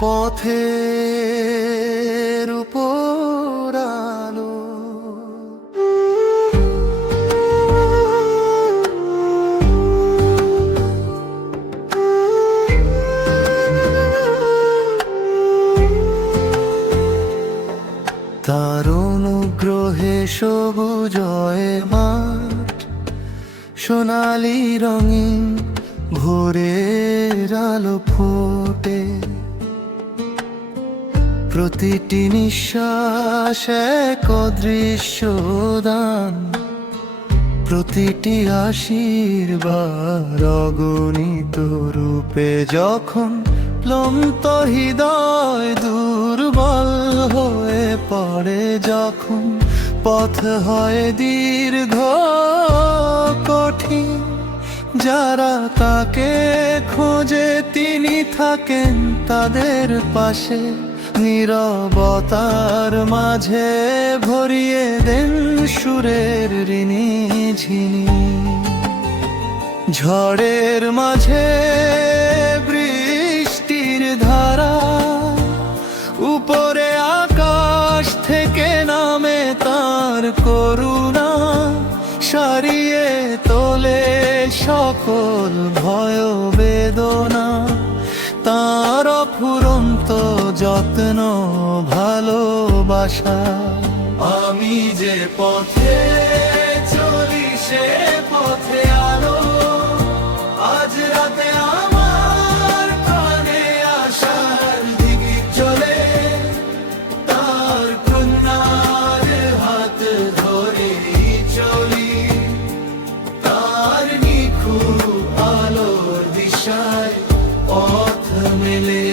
পথের উপর আলো। তার অনুগ্রহে সবুজয় মাঠ, সোনালি রঙিন ভোরের আলো ফোটে। প্রতিটি নিঃশ্বাস এক অদৃশ্য দান, প্রতিটি আশীর্বাদ অগণিত রূপে। যখন ক্লান্ত হৃদয় দুর্বল হয়ে পড়ে, যখন পথ হয় দীর্ঘ কঠিন, যারা তাকে খোঁজে তিনি থাকেন তাদের পাশে। নীরবতার মাঝে ভরিয়ে দেন সুরের ঋণী ঝিনি। ঝড়ের মাঝে বৃষ্টির ধারা, উপরে আকাশ থেকে নামে তার করুণা। সারিয়ে তোলে সকল ভয় বেদনা, তার অফুরন্ত যত্ন ভালোবাসা। আমি যে পথে চলি সে পথে আলো, আজ রাতে আমার প্রাণে আশার দিক চলে। তার কন্যার হাত ধরে চলি, তার নিখুঁত আলোর দিশায় পথ মেলে।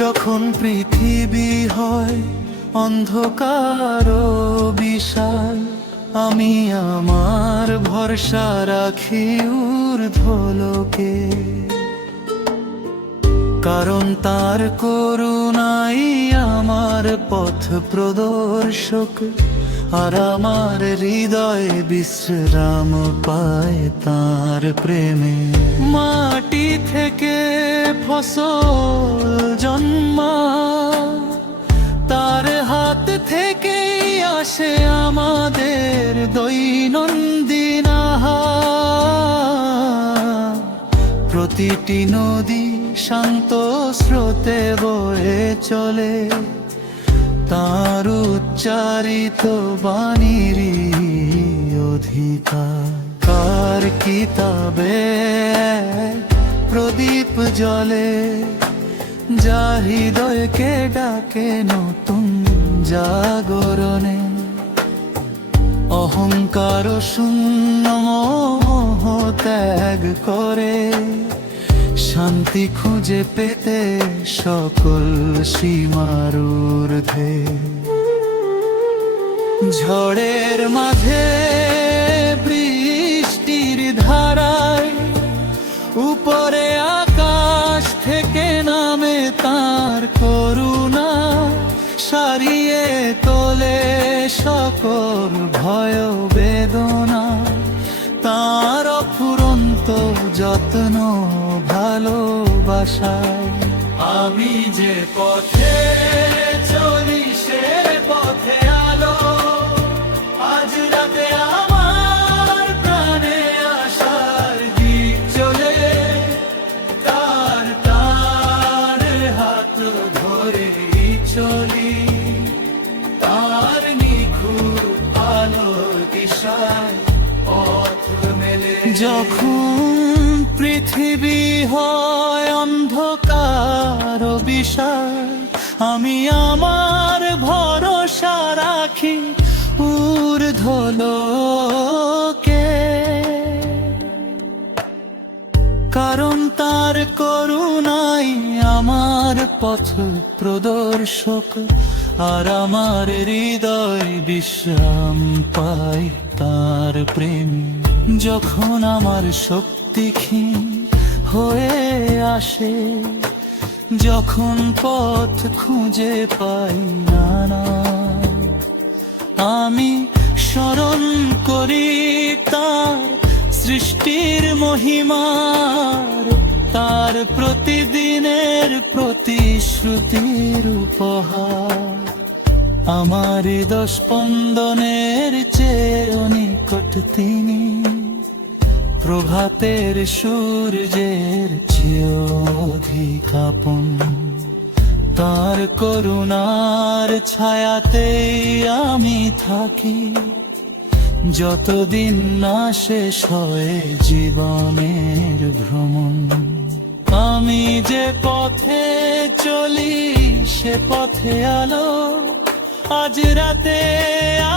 যখন পৃথিবী হয় অন্ধকার ও বিশাল, আমি আমার ভরসা রাখি ঊর্ধ্বলোকে। কারণ তার করুণাই আমার পথ প্রদর্শক, আর আমার হৃদয় বিশ্রাম পায় তার প্রেমে। মাটি থেকে ফসল জন্মায়, তার হাত থেকেই আসে আমাদের দৈনন্দিন আহার। প্রতিটি নদী শান্ত স্রোতে বয়ে চলে, তার উচ্চারিত বাণীরই অধিকার। কার কিতাবে প্রদীপ জ্বলে, যা হৃদয়কে ডাকে নতুন জাগরণে। অহংকার শূন্য মোহ ত্যাগ করে, শান্তি খুঁজে পেতে সকল সীমার ঊর্ধ্বে। ঝড়ের মাঝে বৃষ্টির ধারায়, উপরে আকাশ থেকে নামে তার করুণা। সারিয়ে তোলে সকল ভয় বেদনা, তার অফুরন্ত যত্ন ভালোবাসায়। আমি যে পথে চলি সে পথে আলো, আজ রাতে আমার প্রাণে আশার দিক চলে। তার হাত ধরে চলি, তার নিখুঁত আলো দিশায় পথ মেলে। যখন পৃথিবী হয় অন্ধকার ও বিশাল, আমি আমার ভরসা রাখি ঊর্ধ্বলোকে। কারণ তার করুণাই আমার পথ প্রদর্শক, আর আমার হৃদয় বিশ্রাম পায় তার প্রেম। যখন আমার শক্তিহীন হয়ে আসে, যখন পথ খুঁজে পাই না। আমি স্মরণ করি তার সৃষ্টির মহিমার, তার প্রতিদিনের প্রতিশ্রুতির উপহার। আমার হৃদস্পন্দনের চেয়েও নিকট তিনি, প্রভাতের সূর্যের চেয়েও অধিক আপন। তার করুণার ছায়াতেই আমি থাকি, যতদিন না শেষ হয় জীবনের ভ্রমণ। আমি যে পথে চলি সে পথে আলো, আজ রাতে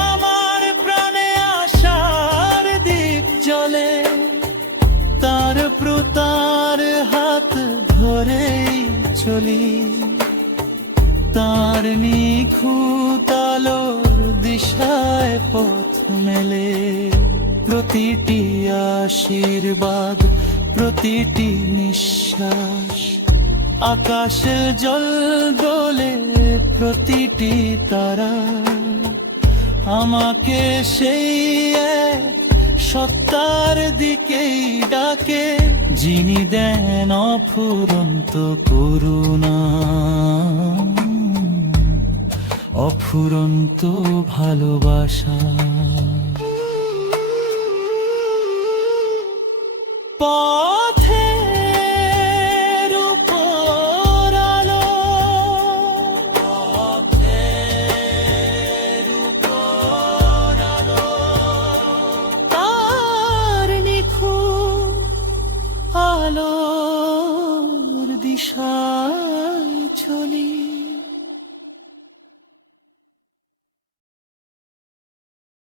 আমার প্রাণে আশার দীপ জ্বলে। তার প্রতার হাত ধরেই চলি, তার নিখুঁত আলোর দিশায় পথ মেলে। প্রতিটি আশীর্বাদ, প্রতিটি নিঃশ্বাস, আকাশে জল দোলে প্রতিটি তারা, আমাকে সেই এক সত্তার দিকেই ডাকে, যিনি দেন অফুরন্ত করুণা, অফুরন্ত ভালোবাসা। পথের উপর আলো, পথের উপর আলো, তার নিখুঁত আলোর দিশায় চলি।